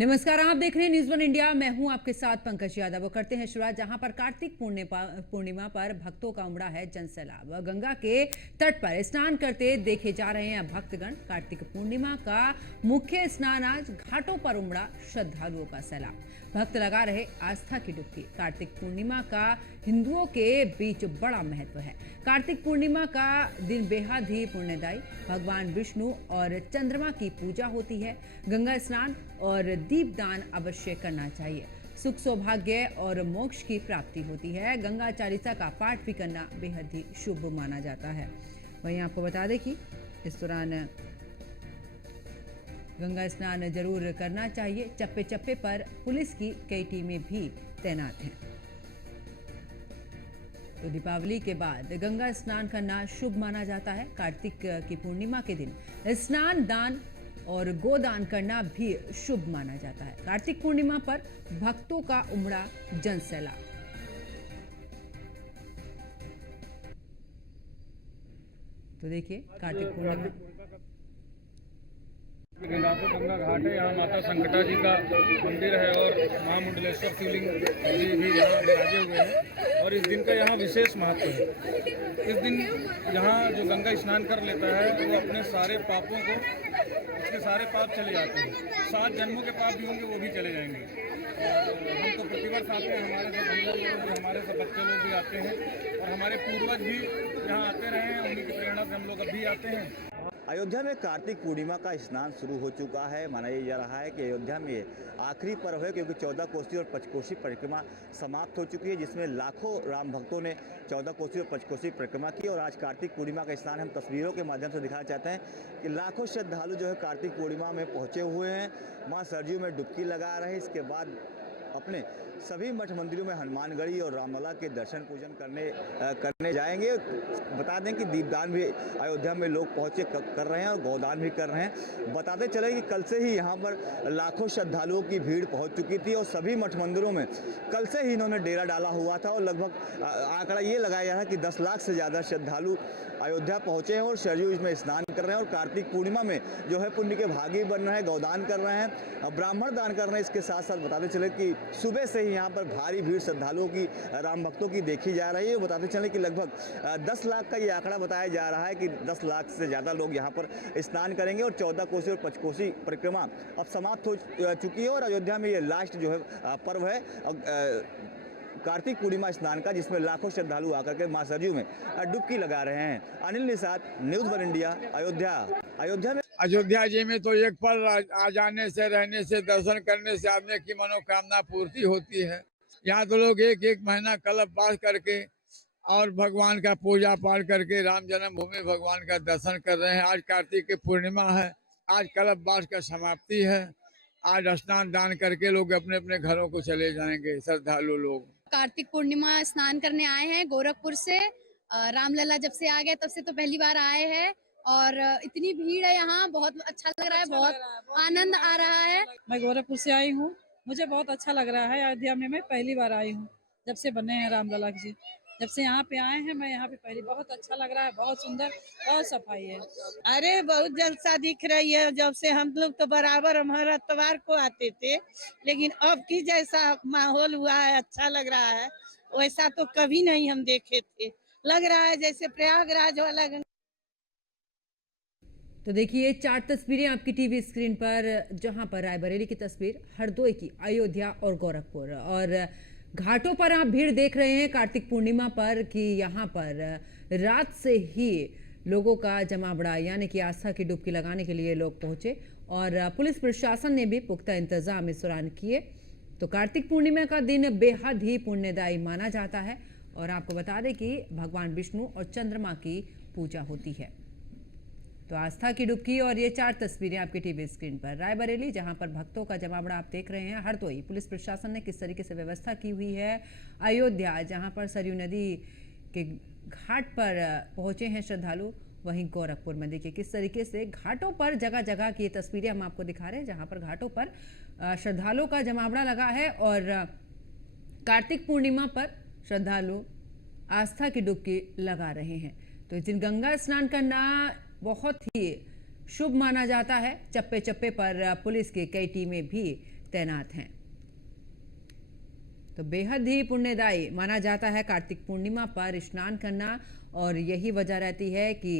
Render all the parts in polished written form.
नमस्कार, आप देख रहे हैं न्यूज़ वन इंडिया। मैं हूं आपके साथ पंकज यादव। करते हैं शुरुआत जहां पर कार्तिक पूर्णिमा पर भक्तों का उमड़ा है जनसैलाब। गंगा के तट पर स्नान करते देखे जा रहे हैं भक्तगण। कार्तिक पूर्णिमा का मुख्य स्नान आज घाटों पर उमड़ा श्रद्धालुओं का सैलाब। भक्त लगा रहे आस्था की डुबकी। कार्तिक पूर्णिमा का हिंदुओं के बीच बड़ा महत्व है। कार्तिक पूर्णिमा का दिन बेहद ही पुण्यदायी। भगवान विष्णु और चंद्रमा की पूजा होती है। गंगा स्नान और दीपदान अवश्य करना चाहिए। सुख सौभाग्य और मोक्ष की प्राप्ति होती है। गंगा चालीसा का पाठ भी करना बेहद ही शुभ माना जाता है। वहीं आपको बता दें कि इस दौरान गंगा स्नान जरूर करना चाहिए। चप्पे चप्पे पर पुलिस की कई टीमें भी तैनात हैं। तो दीपावली के बाद गंगा स्नान करना शुभ माना जाता है। कार्तिक की पूर्णिमा के दिन स्नान, दान और गोदान करना भी शुभ माना जाता है। कार्तिक पूर्णिमा पर भक्तों का उमड़ा जनसैलाब। तो देखिए कार्तिक पूर्णिमा गंगा घाट है। यहाँ माता संकटा जी का मंदिर है और मां मुंडलेश्वर शिवलिंग जी भी यहाँ विराजे हुए हैं और इस दिन का यहाँ विशेष महत्व है। इस दिन यहाँ जो गंगा स्नान कर लेता है वो अपने सारे पापों को, उसके सारे पाप चले जाते हैं। 7 जन्मों के पाप भी होंगे वो भी चले जाएंगे। हम तो प्रतिवर्ष आते हैं, हमारे सब बंधु लोग भी, हमारे सब बच्चे लोग भी आते हैं और हमारे पूर्वज भी यहाँ आते रहे हैं। उन्हीं की प्रेरणा से हम लोग अब भी आते हैं। अयोध्या में कार्तिक पूर्णिमा का स्नान शुरू हो चुका है। माना जा रहा है कि अयोध्या में ये आखिरी पर्व है, क्योंकि 14 कोसी और 5 कोसी परिक्रमा समाप्त हो चुकी है, जिसमें लाखों राम भक्तों ने 14 कोसी और 5 कोसी परिक्रमा की। और आज कार्तिक पूर्णिमा का स्नान हम तस्वीरों के माध्यम से दिखाना चाहते हैं कि लाखों श्रद्धालु जो है कार्तिक पूर्णिमा में पहुंचे हुए हैं। मां सरयू में डुबकी लगा रहे हैं। इसके बाद अपने सभी मठ मंदिरों में हनुमानगढ़ी और रामलला के दर्शन पूजन करने जाएंगे। बता दें कि दीपदान भी अयोध्या में लोग पहुंचे कर रहे हैं और गोदान भी कर रहे हैं। बताते चले कि कल से ही यहां पर लाखों श्रद्धालुओं की भीड़ पहुंच चुकी थी और सभी मठ मंदिरों में कल से ही इन्होंने डेरा डाला हुआ था और लगभग आंकड़ा ये लगाया जा रहा है कि 10 लाख से ज़्यादा श्रद्धालु अयोध्या पहुंचे हैं और सरयू में स्नान कर रहे हैं। और कार्तिक पूर्णिमा में जो है पुण्य के भागी बन रहे हैं, गोदान कर रहे हैं, ब्राह्मण दान कर रहे हैं। इसके साथ साथ बताते चले कि सुबह से ही यहाँ पर भारी भीड़ श्रद्धालुओं की, राम भक्तों की देखी जा रही है। बताते चले कि लगभग 10 लाख का ये आंकड़ा बताया जा रहा है कि 10 लाख से ज़्यादा लोग यहाँ पर स्नान करेंगे। और 14 कोसी और 5 कोसी परिक्रमा अब समाप्त हो चुकी है और अयोध्या में ये लास्ट जो है पर्व है कार्तिक पूर्णिमा स्नान का, जिसमें लाखों श्रद्धालु आकर के मां सरयू में डुबकी लगा रहे हैं। Anil Nishad, news one India, Ayodhya में। अयोध्या जी में तो एक पल आ जाने से, रहने से, दर्शन करने से आदमी की मनोकामना पूर्ति होती है। यहाँ तो लोग एक एक महीना कल्प वास करके और भगवान का पूजा पाठ करके राम जन्मभूमि भगवान का दर्शन कर रहे हैं। आज कार्तिक की पूर्णिमा है, आज कल्प वास का समाप्ति है। आज स्नान दान करके लोग अपने अपने घरों को चले जाएंगे श्रद्धालु लोग। कार्तिक पूर्णिमा स्नान करने आए हैं गोरखपुर से। रामलला जब से आ गए तब से तो पहली बार आए हैं और इतनी भीड़ है यहाँ, बहुत अच्छा लग रहा है, बहुत आनंद आ रहा है। मैं गोरखपुर से आई हूँ, मुझे बहुत अच्छा लग रहा है। अयोध्या में मैं पहली बार आई हूँ जब से बने हैं रामलला जी, जब से यहाँ पे आए हैं। मैं यहाँ पे पहली, बहुत अच्छा लग रहा है, बहुत सुंदर, बहुत सफाई है। अरे बहुत जलसा दिख रही है। जब से हम लोग तो बराबर हमारा इतवार को आते थे, लेकिन अब की जैसा माहौल हुआ है, अच्छा लग रहा है, वैसा तो कभी नहीं हम देखे थे। लग रहा है जैसे प्रयागराज वाला। तो देखिए 4 तस्वीरें आपकी टीवी स्क्रीन पर, जहां पर रायबरेली की तस्वीर, हरदोई की, अयोध्या और गोरखपुर। और घाटों पर आप भीड़ देख रहे हैं कार्तिक पूर्णिमा पर कि यहाँ पर रात से ही लोगों का जमावड़ा, यानी कि आस्था की डुबकी लगाने के लिए लोग पहुंचे और पुलिस प्रशासन ने भी पुख्ता इंतजाम इस दौरान किए। तो कार्तिक पूर्णिमा का दिन बेहद ही पुण्यदायी माना जाता है और आपको बता दें कि भगवान विष्णु और चंद्रमा की पूजा होती है। तो आस्था की डुबकी और ये 4 तस्वीरें आपकी टीवी स्क्रीन पर। रायबरेली, जहां पर भक्तों का जमावड़ा आप देख रहे हैं। हरदोई, पुलिस प्रशासन ने किस तरीके से व्यवस्था की हुई है। अयोध्या, जहां पर सरयू नदी के घाट पर पहुंचे हैं श्रद्धालु। वहीं गोरखपुर में देखिए किस तरीके से घाटों पर जगह जगह की तस्वीरें हम आपको दिखा रहे हैं, जहां पर घाटों पर श्रद्धालुओं का जमावड़ा लगा है और कार्तिक पूर्णिमा पर श्रद्धालु आस्था की डुबकी लगा रहे हैं। तो इस दिन गंगा स्नान करना बहुत ही शुभ माना जाता है। चप्पे चप्पे पर पुलिस की कई टीमें भी तैनात हैं। तो बेहद ही पुण्यदायी माना जाता है कार्तिक पूर्णिमा पर स्नान करना, और यही वजह रहती है कि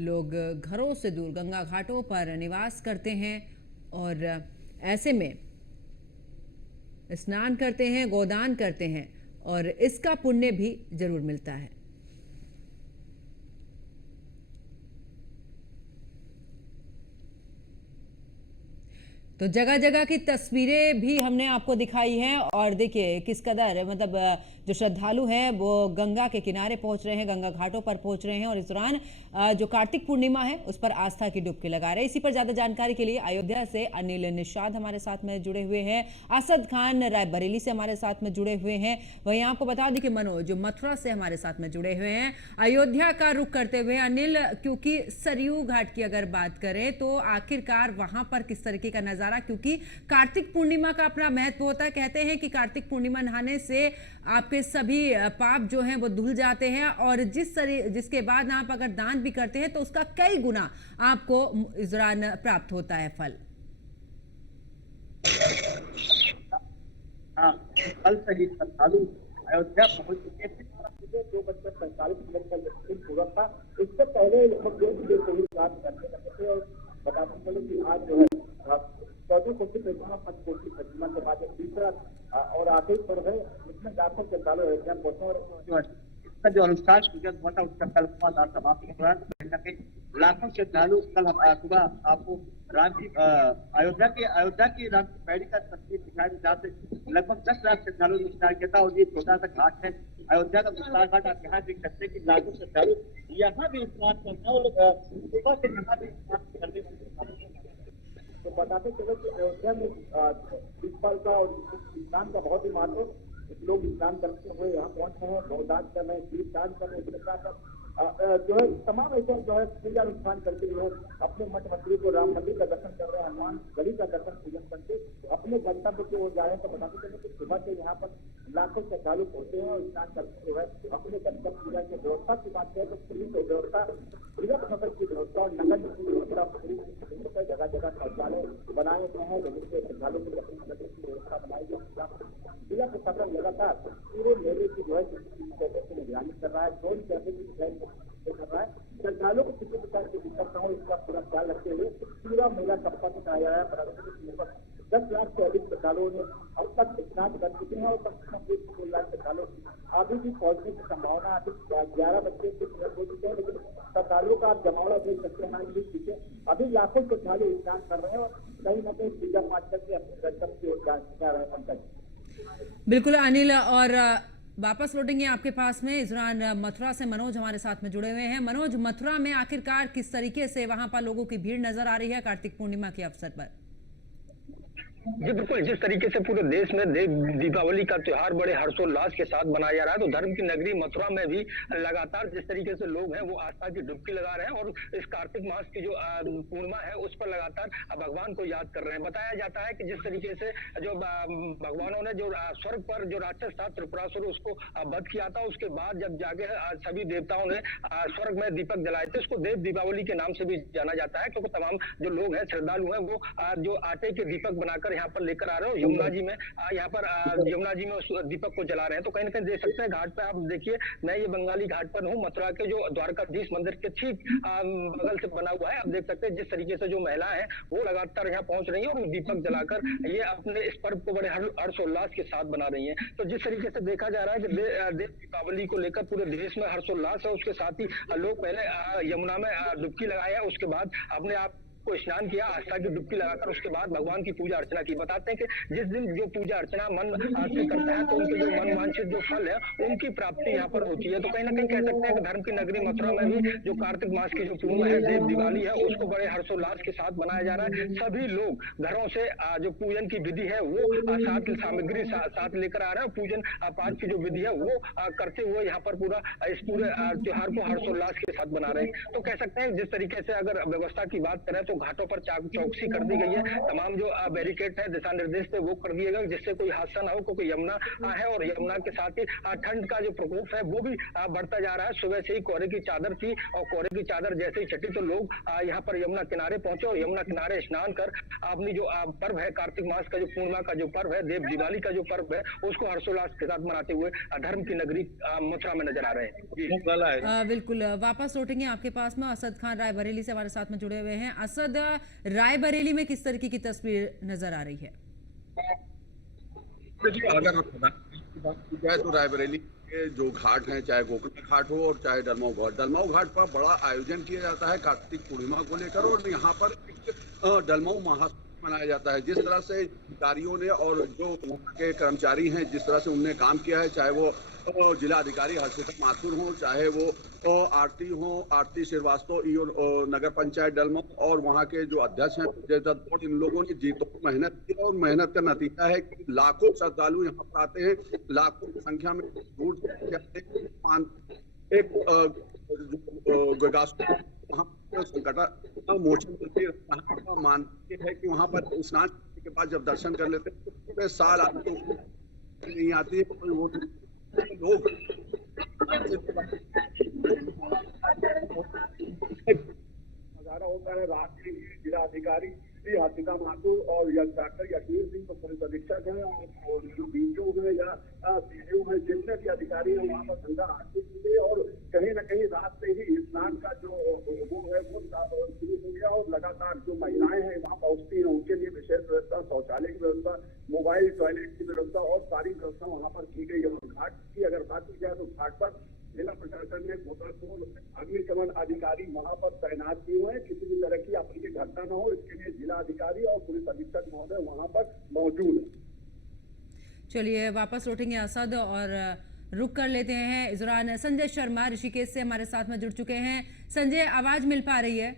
लोग घरों से दूर गंगा घाटों पर निवास करते हैं और ऐसे में स्नान करते हैं, गोदान करते हैं और इसका पुण्य भी जरूर मिलता है। तो जगह जगह की तस्वीरें भी हमने आपको दिखाई हैं और देखिए किस कदर मतलब जो श्रद्धालु हैं वो गंगा के किनारे पहुंच रहे हैं, गंगा घाटों पर पहुंच रहे हैं और इस दौरान जो कार्तिक पूर्णिमा है उस पर आस्था की डुबकी लगा रहे हैं। इसी पर ज्यादा जानकारी के लिए अयोध्या से अनिल निषाद हमारे साथ में जुड़े हुए हैं, असद खान रायबरेली से हमारे साथ में जुड़े हुए हैं, वहीं आपको बता दें कि मनोज मथुरा से हमारे साथ में जुड़े हुए हैं। अयोध्या का रुख करते हुए अनिल, क्योंकि सरयू घाट की अगर बात करें तो आखिरकार वहां पर किस तरीके का नजारा, क्योंकि कार्तिक पूर्णिमा का अपना महत्व होता है। कहते हैं कि कार्तिक पूर्णिमा नहाने से आपके सभी पाप जो हैं वो धुल जाते हैं और जिसके बाद आप अगर दान भी करते हैं तो उसका कई गुना आपको इस दौरान प्राप्त होता है फल। हाँ, कल से ही श्रद्धालु अयोध्या पहुंच चुके थे। 2:45 का पूरा था। इससे पहले लगभग 2 बजे से ही बात करने लगे थे और बताते चलो कि आज जो है 14 कोटि प्रतिमा, 5 कोटि प्रतिमा के बाद तीसरा और आखिरी पर्व है, जिसमें लाखों श्रद्धालु अयोध्या पहुंचे और जो है इसका जो अनुष्ठान पूजन हुआ था उसका कल समाप्ति के दौरान कहीं न कहीं लाखों श्रद्धालु कल सुबह आपको अयोध्या की राम की पैड़ी का तस्वीर दिखाई दी, जहाँ से लगभग 10 लाख श्रद्धालु ने स्नान किया था और ये छोटा सा घाट है अयोध्या का विशाल घाट। आप यहाँ देख सकते हैं कि लाखों श्रद्धालु यहाँ भी स्नान करते हैं और सुबह से यहाँ भी स्नान करने वाले। तो बताते चलो कि अयोध्या में इस पल का और स्नान का बहुत ही महत्व, लोग स्नान करते हुए यहाँ पहुंच रहे हैं, गोदान कर रहे हैं, दीप दान कर रहे हैं, इसके साथ जो है तमाम ऐसे जो है पूजा अनुष्ठान करके जो है अपने मठ मंदिर को, राम मंदिर का दर्शन कर रहे हैं, हनुमान गढ़ी का दर्शन पूजन करके अपने गंतव्य की ओर जा रहे हैं। तो बताते चले कि सुबह से यहाँ पर लाखों श्रद्धालु पहुंचे हैं और स्नान करके जो है अपने गंतव्य पूजा की व्यवस्था की बात करें तो पुलिस की व्यवस्था, बृहद नगर की व्यवस्था और नगर की व्यवस्था, जगह जगह शौचालय बनाए गए हैं, लोगों के श्रद्धालु की व्यवस्था बनाई गई। जिला प्रशासन लगातार पूरे मेले की जो है निगरानी कर रहा है, ड्रोन कैमरे की कर रहा है। श्रद्धालुओं को किसी प्रकार की दिक्कत न हो इसका पूरा ख्याल रखते हुए पूरा मेला कप्पा से कराया जा रहा है। 10 लाख से अधिक श्रद्धालुओं ने अब तक स्नान कर चुके हैं और 2 लाख श्रद्धालु अभी भी पहुंचने की संभावना अभी 11 बजे से हो चुके हैं, लेकिन श्रद्धालुओं का आप जमावड़ा देख सकते हैं हमारे बीच पीछे अभी लाखों श्रद्धालु स्नान कर रहे हैं और कहीं न कहीं पूजा पाठ करके अपने गंतव्य की ओर जा रहे हैं। पंकज बिल्कुल अनिल, और वापस लौटेंगे आपके पास में। इस दौरान मथुरा से मनोज हमारे साथ में जुड़े हुए हैं। मनोज, मथुरा में आखिरकार किस तरीके से वहां पर लोगों की भीड़ नजर आ रही है कार्तिक पूर्णिमा के अवसर पर? जी बिल्कुल, जिस तरीके से पूरे देश में दीपावली का त्योहार बड़े हर्षोल्लास के साथ मनाया जा रहा है, तो धर्म की नगरी मथुरा में भी लगातार जिस तरीके से लोग हैं वो आस्था की डुबकी लगा रहे हैं और इस कार्तिक मास की जो पूर्णिमा है उस पर लगातार भगवान को याद कर रहे हैं। बताया जाता है कि जिस तरीके से जो भगवानों ने जो स्वर्ग पर जो राक्षस था त्रिपुरासुर उसको वध किया था, उसके बाद जब जाके सभी देवताओं ने स्वर्ग में दीपक जलाए थे, उसको देव दीपावली के नाम से भी जाना जाता है, क्योंकि तमाम जो लोग हैं श्रद्धालु हैं वो जो आटे के दीपक बनाकर यहाँ पर लेकर आ रहे हो यमुना जी में, यहाँ पर यमुना जी में उस दीपक को जला रहे हैं। तो कहीं ना कहीं देख सकते हैं घाट पे, आप देखिए मैं ये बंगाली घाट पर हूँ, मथुरा के जो द्वारकाधीश मंदिर के ठीक बगल से बना हुआ है। आप देख सकते हैं जिस तरीके से जो महिलाएं हैं वो लगातार यहाँ पहुंच रही है और दीपक जलाकर ये अपने इस पर्व को बड़े हर्षोल्लास के साथ बना रही है। तो जिस तरीके से देखा जा रहा है कि देव दीपावली को लेकर पूरे देश में हर्षोल्लास है, उसके साथ ही लोग पहले यमुना में डुबकी लगाए है, उसके बाद अपने आप को स्नान किया, आस्था की डुबकी लगाकर उसके बाद भगवान की पूजा अर्चना की। बताते हैं कि जिस दिन जो पूजा अर्चना मन से करता है तो उनके जो मन वांछित जो फल है उनकी प्राप्ति यहाँ पर होती है। तो कहीं ना कहीं कह सकते हैं कि धर्म की नगरी मथुरा में भी जो कार्तिक मास की जो पूर्णिमा है, देव दिवाली है, उसको बड़े हर्षोल्लास के साथ मनाया जा रहा है। सभी लोग घरों से जो पूजन की विधि है वो साथ सामग्री साथ लेकर आ रहे हैं, पूजन पाठ की जो विधि है वो करते हुए यहाँ पर इस पूरे त्योहार को हर्षोल्लास के साथ बना रहे हैं। तो कह सकते हैं जिस तरीके से अगर व्यवस्था की बात करें तो घाटों पर चौकसी कर दी गई है, तमाम जो बैरिकेड है, दिशा निर्देश थे वो कर दिए गए, जिससे कोई हादसा ना हो, क्योंकि यमुना है और यमुना के साथ ही ठंड का जो प्रकोप है वो भी बढ़ता जा रहा है। सुबह से ही कोहरे की चादर थी और कोहरे की चादर जैसे ही छटी तो लोग यहाँ पर यमुना किनारे पहुंचे और यमुना किनारे स्नान कर अपनी जो पर्व है, कार्तिक मास का जो पूर्णिमा का जो पर्व है, देव दिवाली का जो पर्व है, उसको हर्षोल्लास के साथ मनाते हुए धर्म की नगरी मथुरा में नजर आ रहे हैं। बिल्कुल, वापस लौटेंगे आपके पास में। असद खान रायबरेली से हमारे साथ में जुड़े हुए हैं। असद, रायबरेली में किस तरीके की तस्वीर नजर आ रही है? अगर बात की जाए तो रायबरेली के जो घाट हैं, चाहे गोकर्ण घाट हो और चाहे डलमाऊ घाट पर बड़ा आयोजन किया जाता है कार्तिक पूर्णिमा को लेकर, और यहाँ पर डलमाऊ महोत्सव मनाया जाता है। जिस तरह से अधिकारियों ने और जो वहाँ के कर्मचारी हैं, जिस तरह से उनने काम किया है, चाहे वो जिला अधिकारी हर्षिता माथुर हो, चाहे वो आरती श्रीवास्तव ईओ नगर पंचायत डलमाऊ, और वहाँ के जो अध्यक्ष हैं, इन लोगों ने जी तोड़ मेहनत की और मेहनत का नतीजा है कि लाखों श्रद्धालु यहाँ पर आते हैं, लाखों की संख्या में दूर संकटा मोचन मानते हैं कि वहाँ पर स्नान करने के बाद जब दर्शन कर लेते हैं तो पूरे साल आपको नहीं आती है। वो लोग नजारा होता है रात के लिए। जिला अधिकारी श्री हर्षिता माथुर और डॉक्टर यशवीर सिंह तो पुलिस अधीक्षक हैं और जो बीजो हैं या सीडीओ हैं, जितने भी अधिकारी हैं वहाँ पर गंगा आरती हुई और कहीं न कहीं रात से ही स्नान का जो वो है वो शुरू हो गया और लगातार जो महिलाएं हैं वहाँ पहुँचती हैं उनके लिए विशेष व्यवस्था, शौचालय की व्यवस्था, मोबाइल टॉयलेट की व्यवस्था और सारी व्यवस्था वहाँ पर की गई है। और घाट की अगर बात की जाए तो घाट पर जिला प्रशासन ने गोताखोर अग्निशमन अधिकारी वहाँ पर तैनात किए हुए हैं। किसी भी तरह की अप्रिय घटना न हो इसके लिए जिला अधिकारी और पुलिस अधीक्षक महोदय वहाँ पर मौजूद है। चलिए वापस लौटेंगे असद और रुक कर लेते हैं इस दौरान संजय शर्मा ऋषिकेश से हमारे साथ में जुड़ चुके हैं। संजय, आवाज मिल पा रही है?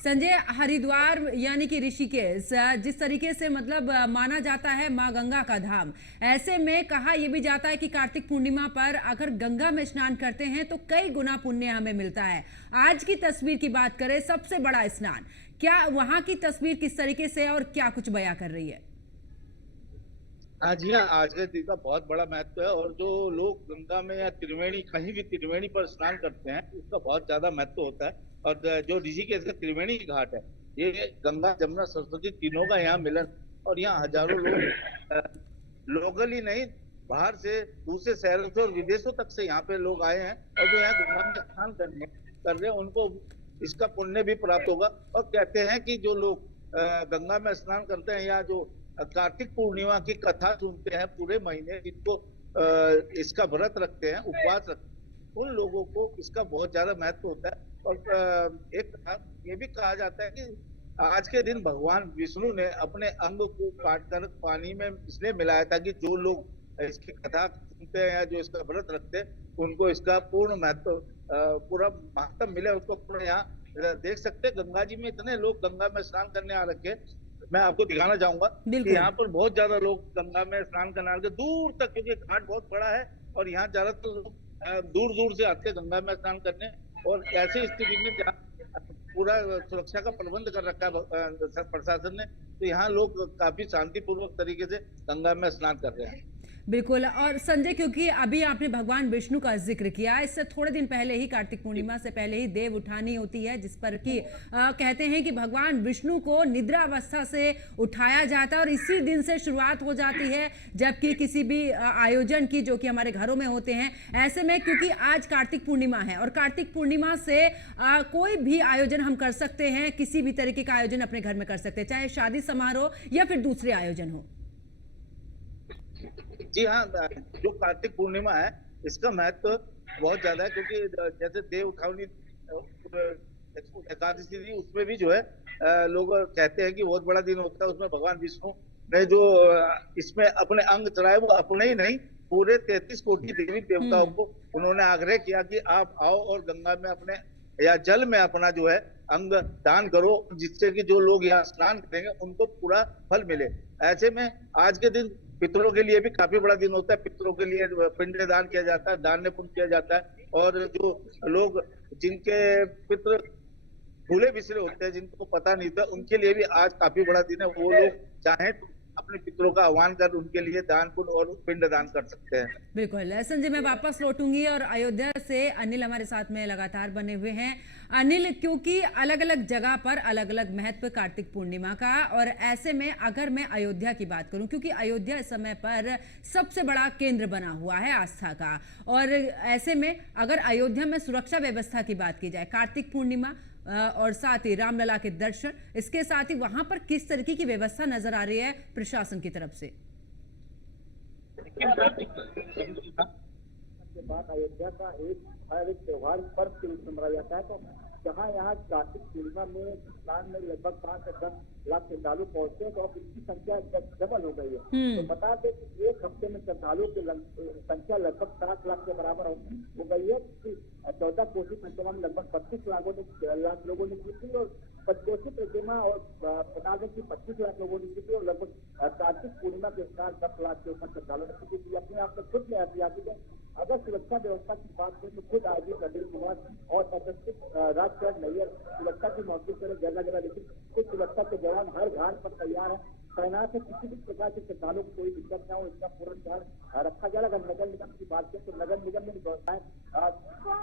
संजय, हरिद्वार यानी कि ऋषिकेश जिस तरीके से मतलब माना जाता है मां गंगा का धाम, ऐसे में कहा यह भी जाता है कि कार्तिक पूर्णिमा पर अगर गंगा में स्नान करते हैं तो कई गुना पुण्य हमें मिलता है। आज की तस्वीर की बात करें, सबसे बड़ा स्नान, क्या वहां की तस्वीर किस तरीके से और क्या कुछ बयां कर रही है? जी हाँ, आज के दिन का बहुत बड़ा महत्व है और जो लोग गंगा में या त्रिवेणी, कहीं भी त्रिवेणी पर स्नान करते हैं उसका बहुत ज्यादा महत्व होता है। और जो ऋषिकेश का त्रिवेणी घाट है, ये गंगा जमुना सरस्वती तीनों का यहाँ मिलन, और यहाँ हजारों लोग लोकल ही नहीं बाहर से, दूसरे शहरों से और विदेशों तक से यहाँ पे लोग आए हैं और जो यहाँ गंगा में स्नान कर रहे हैं उनको इसका पुण्य भी प्राप्त होगा। और कहते हैं कि जो लोग गंगा में स्नान करते हैं या जो कार्तिक पूर्णिमा की कथा सुनते हैं पूरे महीने, जिनको इसका व्रत रखते हैं, उपवास रखते हैं, उन लोगों को इसका बहुत ज्यादा महत्व होता है। और एक कथा ये भी कहा जाता है कि आज के दिन भगवान विष्णु ने अपने अंग को काटकर पानी में इसलिए मिलाया था कि जो लोग इसकी कथा सुनते हैं या जो इसका व्रत रखते हैं उनको इसका पूर्ण महत्व, पूरा महत्व मिले। उसको पूरा यहाँ देख सकते हैं, गंगा जी में इतने लोग गंगा में स्नान करने आ रखे। मैं आपको दिखाना चाहूंगा कि यहाँ पर बहुत ज्यादा लोग गंगा में स्नान करने आ रखे दूर तक, क्योंकि घाट बहुत बड़ा है और यहाँ ज्यादातर लोग दूर दूर से आते हैं गंगा में स्नान करने। और ऐसी स्थिति में जहाँ पूरा सुरक्षा का प्रबंध कर रखा है प्रशासन ने, तो यहाँ लोग काफी शांतिपूर्वक तरीके से गंगा में स्नान कर रहे हैं। बिल्कुल। और संजय, क्योंकि अभी आपने भगवान विष्णु का जिक्र किया, इससे थोड़े दिन पहले ही, कार्तिक पूर्णिमा से पहले ही देव उठानी होती है, जिस पर कि कहते हैं कि भगवान विष्णु को निद्रा अवस्था से उठाया जाता है और इसी दिन से शुरुआत हो जाती है जबकि किसी भी आयोजन की, जो कि हमारे घरों में होते हैं। ऐसे में क्योंकि आज कार्तिक पूर्णिमा है और कार्तिक पूर्णिमा से कोई भी आयोजन हम कर सकते हैं, किसी भी तरीके का आयोजन अपने घर में कर सकते हैं, चाहे शादी समारोह या फिर दूसरे आयोजन हो। जी हाँ, जो कार्तिक पूर्णिमा है इसका महत्व बहुत ज्यादा है, क्योंकि जैसे देव उठावनी एकादशी थी, उसमें भी जो है लोग कहते हैं कि बहुत बड़ा दिन होता है। उसमें भगवान विष्णु ने जो इसमें अपने अंग चढ़ाए, वो अपने ही नहीं पूरे 33 कोटि देवी देवताओं को उन्होंने आग्रह किया कि आप आओ और गंगा में अपने या जल में अपना जो है अंग दान करो, जिससे कि जो लोग यहाँ स्नान करेंगे उनको पूरा फल मिले। ऐसे में आज के दिन पितरों के लिए भी काफी बड़ा दिन होता है। पितरों के लिए पिंड दान किया जाता है, दान पुण्य किया जाता है। और जो लोग जिनके पितृ भूले बिसरे होते हैं, जिनको पता नहीं था, उनके लिए भी आज काफी बड़ा दिन है। वो लोग चाहें तो अपने पितरों का आह्वान कर उनके लिए दान पुण्य और पिंड दान कर सकते हैं। बिल्कुल संजय, मैं वापस लौटूंगी और अयोध्या से अनिल हमारे साथ में लगातार बने हुए हैं। अनिल, क्योंकि अलग अलग जगह पर अलग अलग महत्व कार्तिक पूर्णिमा का, और ऐसे में अगर मैं अयोध्या की बात करूं, क्योंकि अयोध्या इस समय पर सबसे बड़ा केंद्र बना हुआ है आस्था का, और ऐसे में अगर अयोध्या में सुरक्षा व्यवस्था की बात की जाए, कार्तिक पूर्णिमा और साथ ही रामलला के दर्शन, इसके साथ ही वहां पर किस तरीके की व्यवस्था नजर आ रही है प्रशासन की तरफ से? के बाद अयोध्या का एक त्योहार पर्व के रूप में मनाया जाता है। तो जहाँ यहाँ कार्तिक पूर्णिमा में स्नान में लगभग 5 से 10 लाख श्रद्धालु पहुंचते हैं, तो अब इसकी संख्या डबल हो गई है। तो बता दें कि एक हफ्ते में श्रद्धालुओं की संख्या लगभग 7 लाख के बराबर हो गई है। 14 कोसी परिक्रमा में लगभग 25 लाख लोगों ने की थी, और पंचकोसी परिक्रमा और बता दें कि 25 लाख लोगों ने की थी, और लगभग कार्तिक पूर्णिमा के साथ 10 लाख के ऊपर श्रद्धालुओं ने की थी। अपने आप में खुद में ऐतिहासिक है। अगर सुरक्षा व्यवस्था की बात करें तो खुद आईजी प्रदीप कुमार और एसएसपी राजचंद्र नैयर सुरक्षा की मौके पर जगह जगह, लेकिन कुछ सुरक्षा के जवान हर घाट पर तैयार है, तैनात है। किसी भी प्रकार के श्रद्धालुओं को कोई दिक्कत न हो, इसका पूरा ध्यान रखा जाएगा। अगर नगर निगम की बात करें तो नगर निगम में व्यवस्थाएं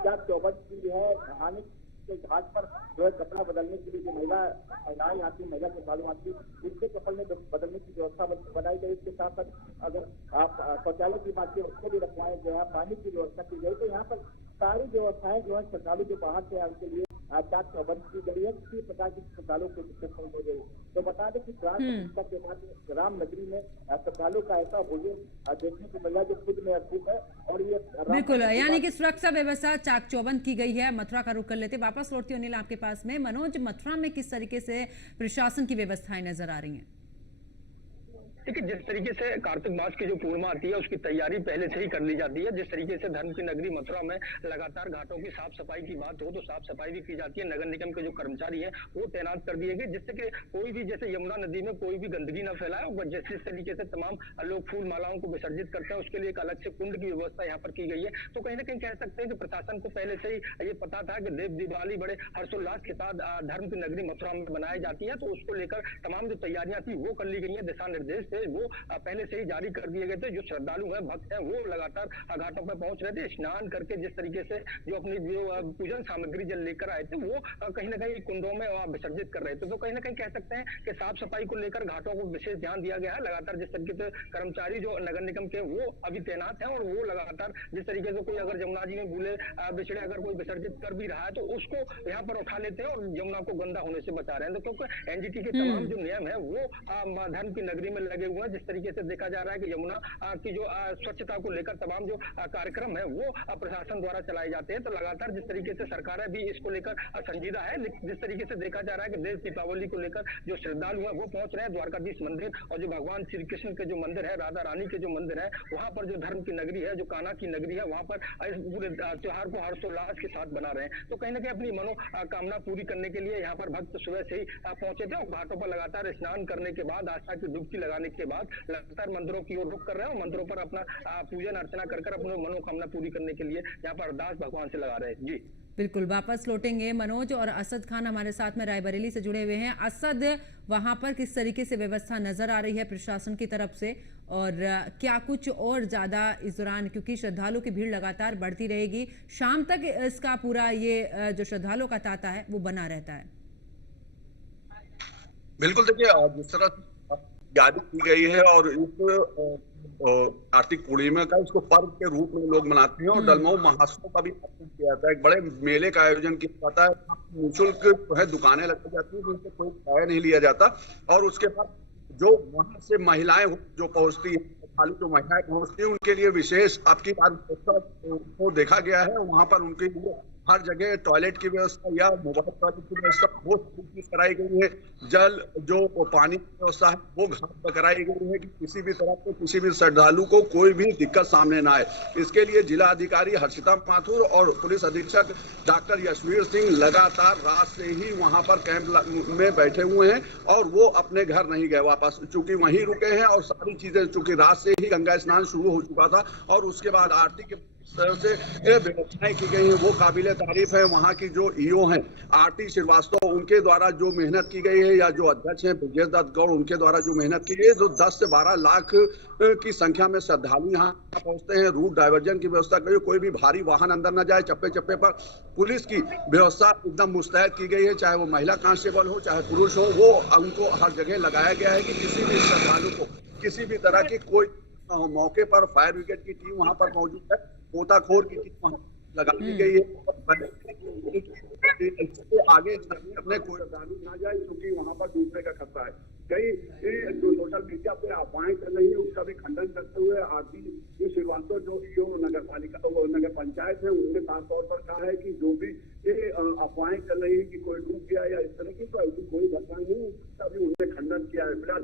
क्या 24 की है, नहाने के घाट पर जो है कपड़ा बदलने के लिए जो महिलाएं आती है, महिला श्रद्धालु आती है, उसके कपड़े में बदलने की व्यवस्था बनाई गई। इसके साथ साथ अगर आप शौचालय की बात करें उसको भी रखवाएं गया, पानी की व्यवस्था की गई। तो यहाँ पर सारी व्यवस्थाएं जो है श्रद्धालु जो बाहर से आए उनके लिए चाक चौबंद की गई है, किसी प्रकार की श्रद्धालुओं को दिक्कत नहीं हो गई। तो बता दें कि प्राण प्रतिष्ठा के बाद राम नगरी में श्रद्धालुओं का ऐसा भोजन देखने को मिला जो खुद में अद्भुत है। और ये बिल्कुल, यानी कि सुरक्षा व्यवस्था चाक चौबंद की गई है। मथुरा का रुख कर लेते, वापस लौटती हूं अनिल आपके पास में। मनोज, मथुरा में किस तरीके से प्रशासन की व्यवस्थाएं नजर आ रही हैं? देखिए, जिस तरीके से कार्तिक मास की जो पूर्णिमा आती है उसकी तैयारी पहले से ही कर ली जाती है। जिस तरीके से धर्म की नगरी मथुरा में लगातार घाटों की साफ सफाई की बात हो तो साफ सफाई भी की जाती है। नगर निगम के जो कर्मचारी हैं वो तैनात कर दिए गए, जिससे कि कोई भी जैसे यमुना नदी में कोई भी गंदगी न फैलाए, और जिस तरीके से तमाम लोग फूल मालाओं को विसर्जित करते हैं उसके लिए एक अलग से कुंड की व्यवस्था यहाँ पर की गई है। तो कहीं ना कहीं कह सकते हैं कि प्रशासन को पहले से ही ये पता था कि देव दिवाली बड़े हर्षोल्लास के साथ धर्म की नगरी मथुरा में बनाई जाती है, तो उसको लेकर तमाम जो तैयारियां थी वो कर ली गई है। दिशा निर्देश थे वो पहले से ही जारी कर दिए गए थे। जो श्रद्धालु हैं, भक्त हैं, वो लगातार घाटों पर पहुंच रहे थे। स्नान करके जिस तरीके से जो अपनी जो पूजन सामग्री जल लेकर आए थे वो कहीं ना कहीं कुंडों में विसर्जित कर रहे थे। तो कहीं ना कहीं कह सकते हैं कि साफ सफाई को लेकर घाटों को विशेष ध्यान दिया गया है। लगातार जिस तरीके से कर्मचारी जो नगर निगम के वो अभी तैनात है, और वो लगातार जिस तरीके से कोई अगर यमुना जी में भूले बिछड़े अगर कोई विसर्जित कर भी रहा है तो उसको यहाँ पर उठा लेते हैं और यमुना को गंदा होने से बचा रहे हैं। तो क्योंकि एनजीटी के तमाम जो नियम है वो धर्म की नगरी में लगे हुए हैं। जिस तरीके से देखा जा रहा है कि यमुना की जो स्वच्छता को लेकर तमाम जो कार्यक्रम है वो प्रशासन द्वारा चलाए जाते हैं। तो लगातार जिस तरीके से सरकार भी इसको लेकर संजीदा है। जिस तरीके से देखा जा रहा है कि देश दीपावली को लेकर जो श्रद्धालु हैं वो पहुंच रहे हैं द्वारकाधीश मंदिर, और जो भगवान श्री कृष्ण के जो मंदिर है, राधा रानी के जो मंदिर है, वहां पर जो धर्म की नगरी है, जो कान्हा की नगरी है, वहां पर पूरे त्योहार को हर्षोल्लास के साथ बना रहे हैं। तो कहीं ना कहीं अपनी मनोकामना पूरी करने के लिए यहाँ पर भक्त सुबह से ही पहुंचे थे, और घाटों पर लगातार स्नान करने के बाद, आस्था की डुबकी लगाने के बाद लगातार मंदिरों की ओर रुख कर रहे हैं, और मंदिरों पर अपना पूजन अर्चना कर अपनी मनोकामना पूरी करने के लिए यहाँ पर अरदास भगवान से लगा रहे हैं। जी बिल्कुल, वापस लौटेंगे मनोज, और असद खान हमारे साथ में रायबरेली से जुड़े हुए हैं। असद, वहां पर किस तरीके से व्यवस्था नजर आ रही है प्रशासन की तरफ से, और क्या कुछ और ज्यादा इस दौरान, क्योंकि श्रद्धालुओं की भीड़ लगातार बढ़ती रहेगी, शाम तक इसका पूरा ये जो श्रद्धालुओं का तांता है वो बना रहता है? बिल्कुल, देखिए जिस तरह तैयारी की गई है और इस कार्तिक पूर्णिमा का इसको पर्व के रूप में लोग मनाते हैं, और डलमऊ महोत्सव का भी आयोजन किया जाता है। एक बड़े मेले का आयोजन किया जाता है। निःशुल्क जो है दुकानें लगाई जाती है जिनसे कोई किराया नहीं लिया जाता, और उसके बाद जो वहां से महिलाएं जो पहुंचती है, खाली जो महिलाएं पहुंचती है उनके लिए विशेष आपकी को देखा गया है। वहां पर उनके लिए हर जगह टॉयलेट की व्यवस्था या मोबाइल टॉयलेट की व्यवस्था वो चीज कराई गई है। जल जो पानी की व्यवस्था है वो घाट पर कराई गई है कि किसी भी तरह के किसी भी श्रद्धालु को कोई भी दिक्कत सामने ना आए। इसके लिए जिला अधिकारी हर्षिता माथुर और पुलिस अधीक्षक डॉक्टर यशवीर सिंह लगातार रात से ही वहां पर कैंप में बैठे हुए हैं, और वो अपने घर नहीं गए वापस, चूंकि वहीं रुके हैं। और सारी चीजें चूंकि रात से ही गंगा स्नान शुरू हो चुका था, और उसके बाद आरती के तरह से व्यवस्थाएं की गई हैं वो काबिले तारीफ है। वहाँ की जो ईओ हैं आरटी श्रीवास्तव, उनके द्वारा जो मेहनत की गई है, या जो अध्यक्ष हैं ब्रजेश दत्त गौड़, उनके द्वारा जो मेहनत की गई है, जो 10 से 12 लाख की संख्या में श्रद्धालु यहाँ पहुंचते हैं। रूट डाइवर्जन की व्यवस्था करी, कोई भी भारी वाहन अंदर न जाए। चप्पे चप्पे पर पुलिस की व्यवस्था एकदम मुस्तैद की गई है, चाहे वो महिला कांस्टेबल हो चाहे पुरुष हो, वो उनको हर जगह लगाया गया है कि किसी भी श्रद्धालु को किसी भी तरह की कोई मौके पर फायर ब्रिगेड की टीम वहां पर मौजूद है, गोताखोर की टीम वहां लगा दी गई है। इससे आगे अपने कोई श्रद्धालु ना जाए, क्योंकि वहां पर डूबने का खतरा है। कई जो सोशल मीडिया पे अफवाहें चल रही है उसका भी खंडन करते हुए आरती श्रीवास्तव जो ईओ नगर पंचायत है, उन्होंने साफ तौर पर कहा है कि जो भी अफवाहें चल रही है कि कोई डूब गया या इस तरह की, तो ऐसी कोई घटना नहीं, उसका भी उन्होंने खंडन किया है। फिलहाल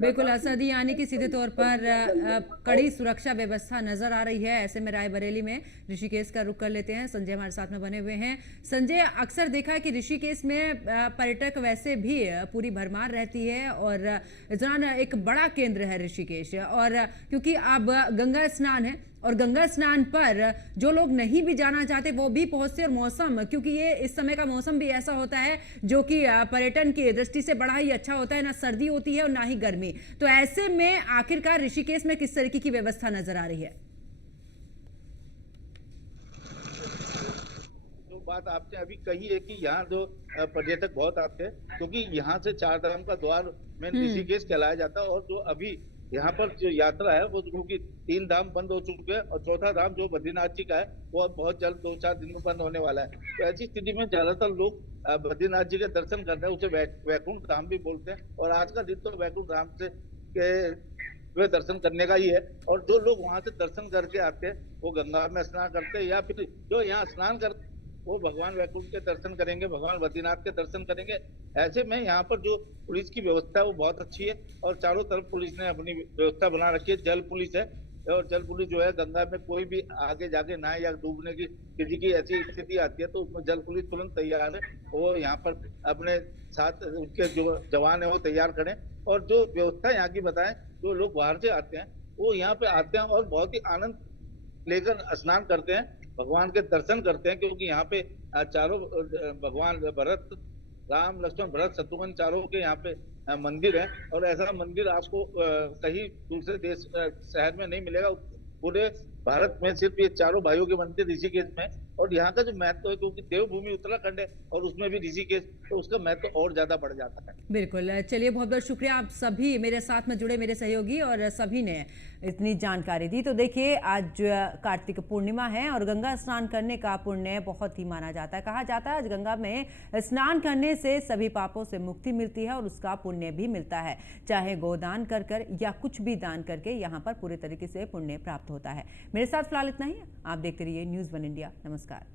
बिल्कुल असद, यानी कि सीधे तौर पर कड़ी सुरक्षा व्यवस्था नजर आ रही है। ऐसे में रायबरेली में ऋषिकेश का रुख कर लेते हैं, संजय हमारे साथ में बने हुए हैं। संजय, अक्सर देखा है कि ऋषिकेश में पर्यटक वैसे भी पूरी भरमार रहती है और इस दौरान एक बड़ा केंद्र है ऋषिकेश, और क्योंकि अब गंगा स्नान है और गंगा स्नान पर जो लोग नहीं भी जाना चाहते वो भी पहुंचते, और मौसम, क्योंकि ये इस समय का मौसम भी ऐसा होता है जो कि पर्यटन की दृष्टि से बड़ा ही अच्छा होता है, ना सर्दी होती है और ना ही गर्मी। तो ऐसे में आखिरकार ऋषिकेश में किस तरीके की व्यवस्था नजर आ रही है? बात आपने अभी कही है कि यहाँ जो पर्यटक बहुत आते हैं, क्योंकि यहाँ से 4 धाम का द्वार में ऋषिकेश कहलाया जाता है। और जो अभी यहाँ पर जो यात्रा है वो, क्योंकि 3 धाम बंद हो चुके हैं और 4था धाम जो बद्रीनाथ जी का है वो बहुत जल्द 2-4 दिन में बंद होने वाला है। तो ऐसी स्थिति में ज्यादातर लोग बद्रीनाथ जी के दर्शन करते हैं, उसे वैकुंठ धाम भी बोलते हैं। और आज का दिन तो वैकुंठ धाम से वे दर्शन करने का ही है। और जो लोग वहां से दर्शन करके आते हैं वो गंगा में स्नान करते हैं, या फिर जो यहाँ स्नान करते वो भगवान वैकुंठ के दर्शन करेंगे, भगवान बद्रीनाथ के दर्शन करेंगे। ऐसे में यहाँ पर जो पुलिस की व्यवस्था है वो बहुत अच्छी है और चारों तरफ पुलिस ने अपनी व्यवस्था बना रखी है। जल पुलिस है, और जल पुलिस जो है गंगा में कोई भी आगे जाके नहाए या डूबने की किसी की ऐसी स्थिति आती है तो उसमें जल पुलिस तुरंत तैयार है। वो यहाँ पर अपने साथ उनके जो जवान है वो तैयार करें। और जो व्यवस्था यहाँ की बताएं, जो लोग बाहर से आते हैं वो यहाँ पे आते हैं और बहुत ही आनंद लेकर स्नान करते हैं, भगवान के दर्शन करते हैं। क्योंकि यहाँ पे चारों भगवान भरत, राम, लक्ष्मण, भरत, शत्रुघ्न चारों के यहाँ पे मंदिर है। और ऐसा मंदिर आपको कहीं दूसरे देश शहर में नहीं मिलेगा। पूरे भारत में सिर्फ ये चारों भाइयों के मंदिर ऋषिकेश में। और यहाँ का जो महत्व है, क्योंकि देवभूमि उत्तराखंड है और उसमें भी ऋषिकेश, तो उसका महत्व और ज्यादा बढ़ जाता है। बिल्कुल, चलिए बहुत बहुत शुक्रिया आप सभी मेरे साथ में जुड़े मेरे सहयोगी और सभी ने इतनी जानकारी दी। तो देखिए, आज कार्तिक पूर्णिमा है और गंगा स्नान करने का पुण्य बहुत ही माना जाता है। कहा जाता है आज गंगा में स्नान करने से सभी पापों से मुक्ति मिलती है और उसका पुण्य भी मिलता है। चाहे गोदान कर कर या कुछ भी दान करके यहाँ पर पूरे तरीके से पुण्य प्राप्त होता है। मेरे साथ फिलहाल इतना ही। आप देखते रहिए न्यूज़ 1 इंडिया। नमस्कार।